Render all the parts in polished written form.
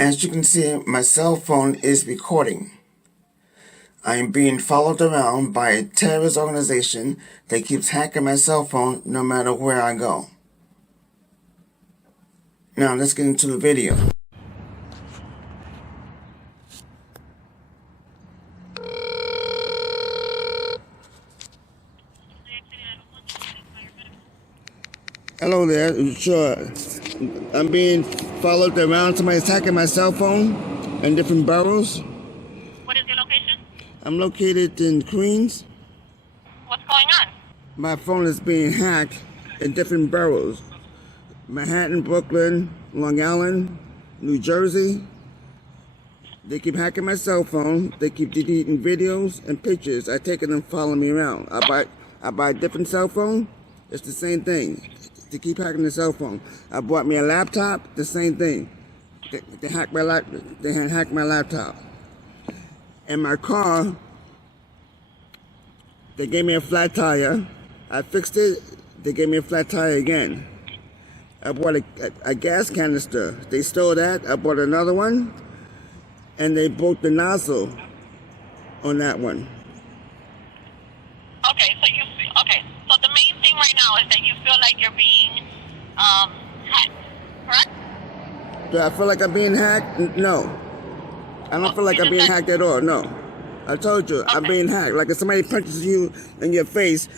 As you can see, my cell phone is recording. I am being followed around by a terrorist organization that keeps hacking my cell phone no matter where I go. Now let's get into the video. Hello there, sure. I'm being followed around. Somebody's hacking my cell phone in different boroughs. What is your location? I'm located in Queens. What's going on? My phone is being hacked in different boroughs. Manhattan, Brooklyn, Long Island, New Jersey. They keep hacking my cell phone. They keep deleting videos and pictures. I take it and follow me around. I buy a different cell phone. It's the same thing. They keep hacking the cell phone. I bought me a laptop. The same thing. They hacked my laptop. And my car, they gave me a flat tire. I fixed it. They gave me a flat tire again. I bought a gas canister. They stole that. I bought another one. And they broke the nozzle on that one. Okay, so the main thing right now is that you feel like you're being hacked, correct? Do I feel like I'm being hacked? No. I don't feel like I'm being hacked at all, no. I told you, I'm being hacked. Like if somebody punches you in your face,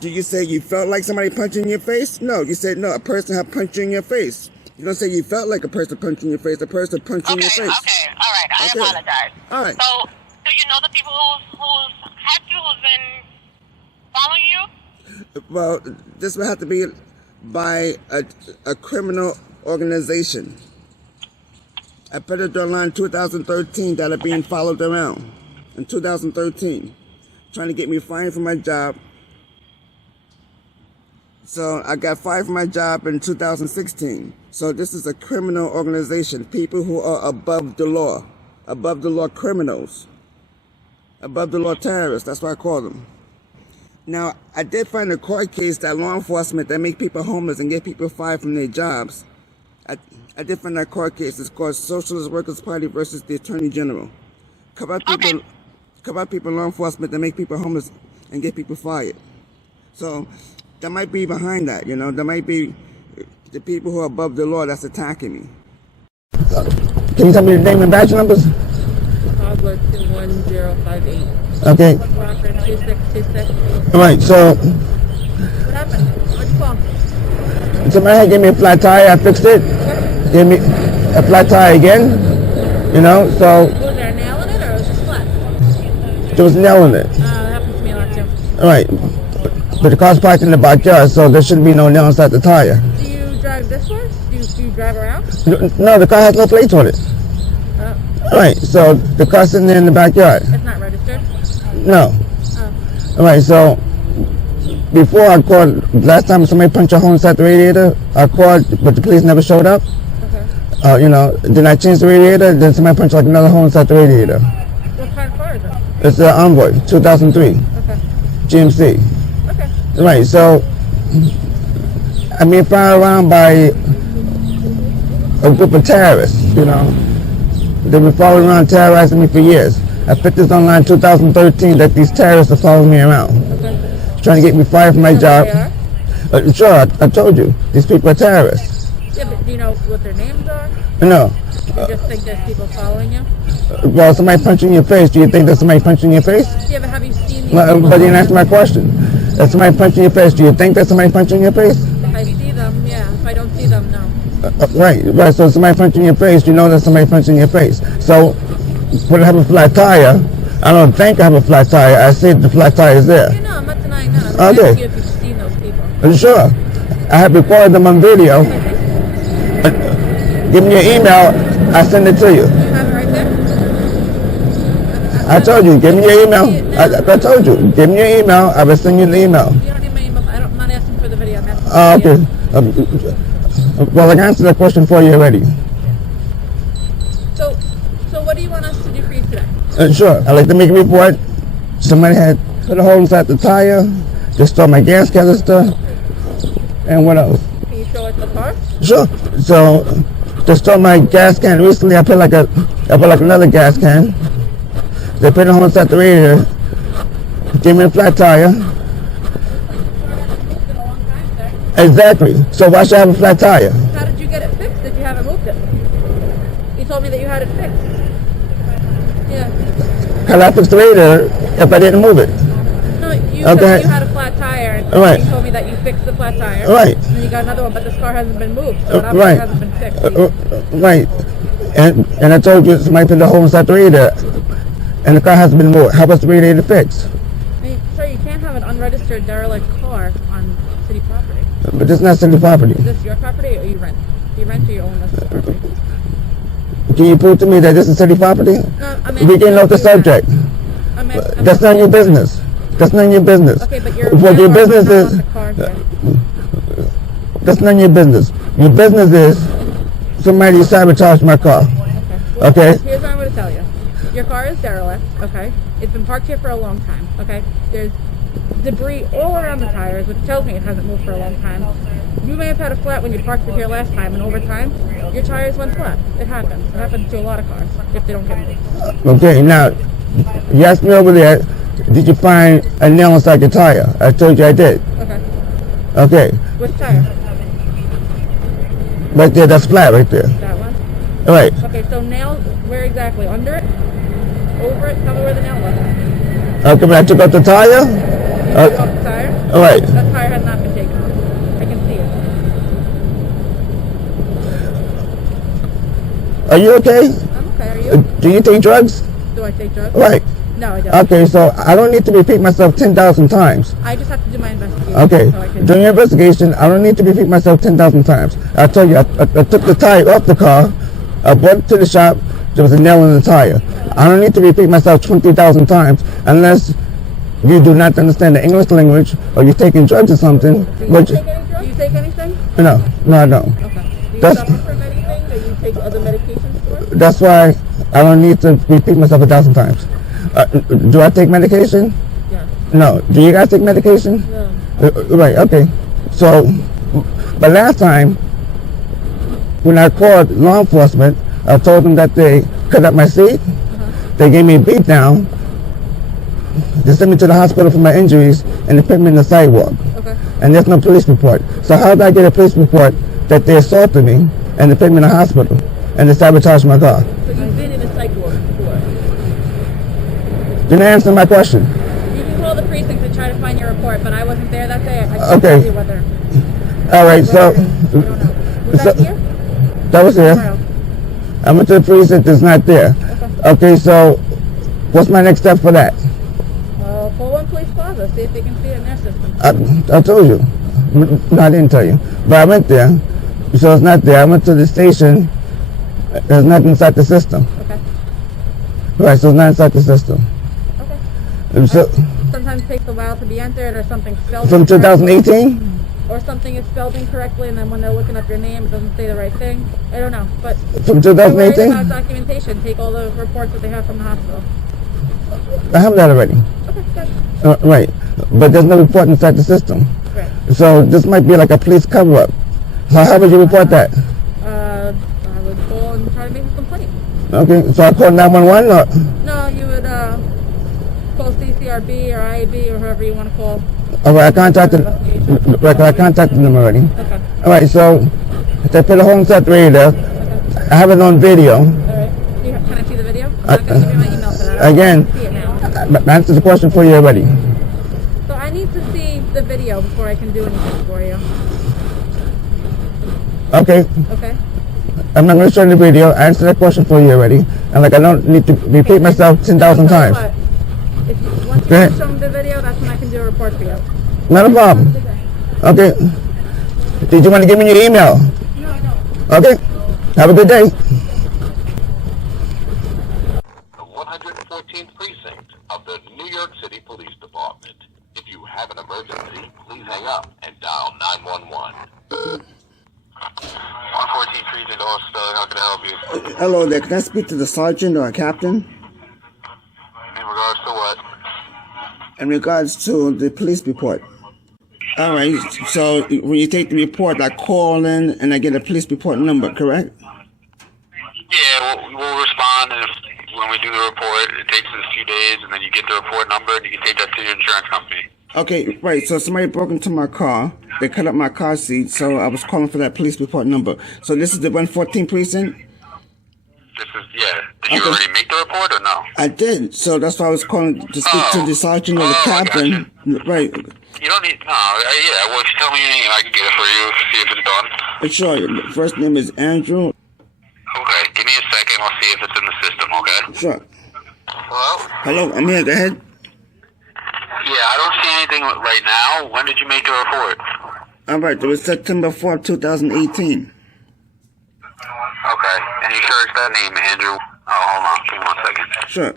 do you say you felt like somebody punched you in your face? No, you said no, a person had punched you in your face. You don't say you felt like a person punched you in your face, a person punched you in your face. Okay, all right, I apologize. All right. So, do you know the people who's hacked you, who's been following you? Well, this would have to be by a criminal organization. I put it online in 2013 that are being followed around. In 2013. Trying to get me fired from my job. So I got fired from my job in 2016. So this is a criminal organization. People who are above the law. Above the law criminals. Above the law terrorists. That's what I call them. Now, I did find a court case that law enforcement that make people homeless and get people fired from their jobs. I did find that court case. It's called Socialist Workers Party versus the Attorney General. Cover people law enforcement that make people homeless and get people fired. So that might be behind that, you know. That might be the people who are above the law that's attacking me. Can you tell me the name and badge numbers? Hogwarts 21058. Okay. Rocker 2626. All right, so What happened? What'd you call? somebody gave me a flat tire. I fixed it. Gave me a flat tire again. You know, so. Was there a nail in it or was it flat? There was a nail in it. That happens to me a lot too. All right. But the car's parked in the backyard, so there shouldn't be no nail inside the tire. Do you drive this way? Do you drive around? No, the car has no plates on it. All right, so the car's sitting there in the backyard. It's not registered? No. All right, so before I called, last time somebody punched a hole inside the radiator, I called, but the police never showed up. Okay. You know, then I changed the radiator, then somebody punched like another hole inside the radiator. What kind of car is it? It's an Envoy, 2003, Okay. GMC. Okay. Right, so I'm being followed around by a group of terrorists, you know. They've been following around, terrorizing me for years. I put this online in 2013 that these terrorists are following me around. Okay. Trying to get me fired from my job. They are? Sure, I told you. These people are terrorists. Yeah, but do you know what their names are? No. You just think there's people following you? Well, somebody punched you in your face. Do you think there's somebody punching in your face? Yeah, but have you seen these But people? you didn't answer my question. There's somebody punching in your face. Do you think there's somebody punching in your face? If I see them, yeah. If I don't see them, no. Right. So somebody punching in your face, you know there's somebody punching in your face. So when I have a flat tire, I don't think I have a flat tire. I see the flat tire is there. Okay, no, I'm not denying that. I'm Okay. asking you if you've seen those people. Sure. I have recorded them on video. Give me your email. I send it to you. You have it right there? I told you. Give me your email. I told you. Give me your email. I will send you the email. You don't need my email. I'm not asking for the video. I'm asking for the Okay. Well, I can answer that question for you already. So what do you want us to do for you today? Sure. I'd like to make a report. Somebody had put a hole inside the tire. They stole my gas canister. And what else? Can you show us the car? Sure. So to store my gas can. Recently, I put like another gas can. They put it on inside the radiator. Gave me a flat tire. Exactly. So why should I have a flat tire? How did you get it fixed if you haven't moved it? You told me that you had it fixed. Yeah. How I fix the radiator if I didn't move it? No, you said you had a flat tire, and right. you told me that you fixed the flat tire. Right. And you got another one, but this car hasn't been moved, so it obviously hasn't been fixed. Right. And I told you somebody put the hole inside the radiator, and the car hasn't been moved. How was the radiator fixed? I mean, sir, you can't have an unregistered derelict car on city property. But this is not city property. Is this your property or you rent? Do you rent or you own this property? Can you prove to me that this is city property? No, We getting off the subject. That's none of your business. That's none of your business. Okay, but what your business is. The car here. That's none of your business. Your business is somebody sabotaged my car. Okay. Here's what I'm going to tell you. Your car is derelict. Okay. It's been parked here for a long time. Okay. There's debris all around the tires, which tells me it hasn't moved for a long time. You may have had a flat when you parked it here last time, and over time, your tires went flat. It happens. It happens to a lot of cars if they don't get moved. Okay, now, you asked me over there, did you find a nail inside your tire? I told you I did. Okay. Okay. Which tire? Right there, that's flat right there. That one? All right. Okay, so nail, where exactly? Under it? Over it? Tell me where the nail was. Okay, but I took out the tire? You took off the tire? All right. That tire has not been taken off. I can see it. Are you okay? I'm okay. Are you? Do you take drugs? Do I take drugs? Right. No, I don't. Okay, so I don't need to repeat myself 10,000 times. I just have to do my investigation. Okay. So During your investigation, I don't need to repeat myself 10,000 times. I told you, I took the tire off the car. I brought it to the shop. There was a nail in the tire. I don't need to repeat myself 20,000 times unless you do not understand the English language or you're taking drugs or something. Do you take any drugs? Do you take anything? No, I don't. Okay. Do you suffer from anything that you take other medications for? That's why I don't need to repeat myself 1,000 times. Do I take medication? Yeah. No. Do you guys take medication? No. Right, okay. So, but last time, when I called law enforcement, I told them that they cut up my seat. They gave me a beat down. They sent me to the hospital for my injuries, and they put me in the sidewalk. Okay. And there's no police report. So how did I get a police report that they assaulted me, and they put me in the hospital, and they sabotaged my car? So you've been in a sidewalk before? Didn't answer my question. You can call the precinct to try to find your report, but I wasn't there that day. I can't Okay. tell you whether. All right, so. I don't know. Was that here? That was here. Tomorrow. I went to the precinct, it's not there. Okay, so what's my next step for that? Call one police plaza, see if they can see it in their system. I told you. No, I didn't tell you. But I went there, so it's not there. I went to the station, there's nothing inside the system. Okay. Right, so it's not inside the system. Okay. So, Sometimes it takes a while to be entered, or something spelled from incorrectly. 2018? Or something is spelled incorrectly, and then when they're looking up your name, it doesn't say the right thing. I don't know, but From if you're worried 2018? about documentation, take all the reports that they have from the hospital. I have that already. Okay, good. Right, but there's no report inside the system. Right. So this might be like a police cover-up. So how would you report that? I would call and try to make a complaint. Okay, so I call 911 or? No, you would call CCRB or IAB or whoever you want to call. All right, I contacted them already. Okay. All right, so they put a home set radar. I have it on video. All right. Can I see the video? I'm not going to give you my email for that. Again, I see it now. I answered the question for you already. So I need to see the video before I can do anything for you. Okay, Okay? I'm not going to show you the video. I answered that question for you already. And like I don't need to repeat myself 10,000 times. If you want Go ahead. to show me the video, that's when I can do a report for you. Not a problem. Okay. Did you want to give me your email? No, I don't. Okay. Have a good day. The 114th precinct of the New York City Police Department. If you have an emergency, please hang up and dial 911. 114th precinct, Austin, how can I help you? Hello there. Can I speak to the sergeant or a captain? In regards to what? In regards to the police report. All right. So when you take the report, I call in and I get a police report number, correct? Yeah, we'll respond, and when we do the report, it takes us a few days, and then you get the report number, and you can take that to your insurance company. Okay, right. So somebody broke into my car. They cut up my car seat, so I was calling for that police report number. So this is the 114 precinct? Did you already make the report or no? I did. So that's why I was calling to speak to the sergeant or the captain. Right. You don't need, well, if you tell me your name, I can get it for you, see if it's done. Sure. First name is Andrew. Okay, give me a second, I'll see if it's in the system, okay? Sure. Hello? Hello, I'm here. Go ahead. Yeah, I don't see anything right now. When did you make the report? All right. It was September 4th, 2018. Okay, and you sure it's that name, Andrew? Oh, hold on, give me 1 second. Sure.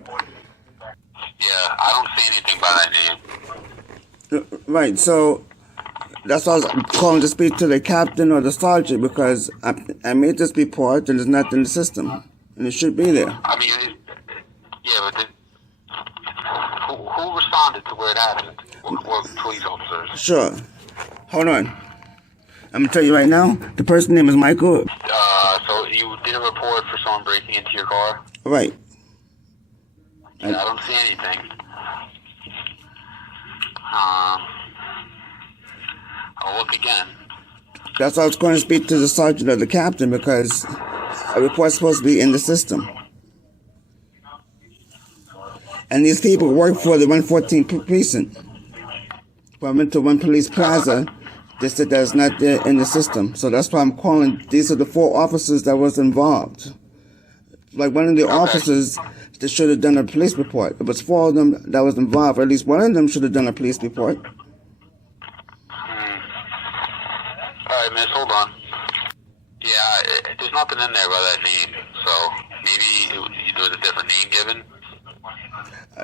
Yeah, I don't see anything by that name. Right. So that's why I was calling to speak to the captain or the sergeant because I made this report and it's not in the system. And it should be there. I mean, but who responded to where it happened? What police officers? Sure. Hold on. I'm going to tell you right now, the person's name is Michael. So you did a report for someone breaking into your car? Right. Yeah, I don't see anything. I'll look again. That's why I was going to speak to the sergeant or the captain because a report's supposed to be in the system. And these people work for the 114 precinct. When I went to One Police Plaza, they said that's not there in the system. So that's why I'm calling. These are the 4 officers that was involved. Like one of the officers that should have done a police report. It was 4 of them that was involved. Or at least one of them should have done a police report. All right, miss, hold on. Yeah, there's nothing in there by that name. So maybe there was a different name given.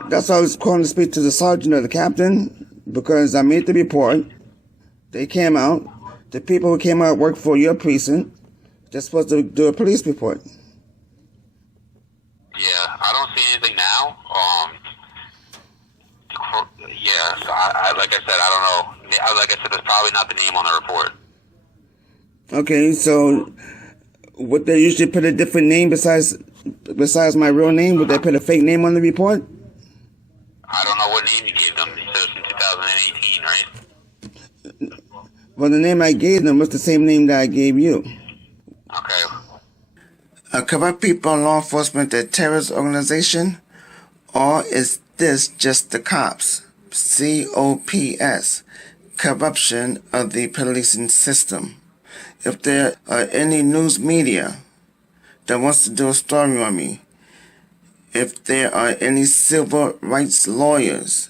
That's why I was calling to speak to the sergeant or the captain because I made the report. They came out. The people who came out work for your precinct. They're supposed to do a police report. Yeah, I don't see anything now. So I like I said, I don't know. Like I said, there's probably not the name on the report. Okay, so would they usually put a different name besides my real name? Would they put a fake name on the report? I don't know what name you gave them. You said it was in 2018, right? Well, the name I gave them was the same name that I gave you. Okay. Corrupt people in law enforcement a terrorist organization? Or is this just the cops? COPS. Corruption of the policing system. If there are any news media that wants to do a story on me, if there are any civil rights lawyers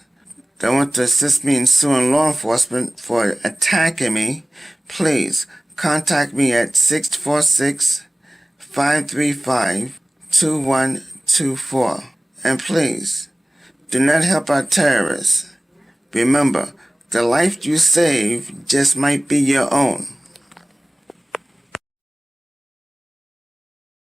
that want to assist me in suing law enforcement for attacking me, please contact me at 646-535-2124. And please, do not help our terrorists. Remember, the life you save just might be your own.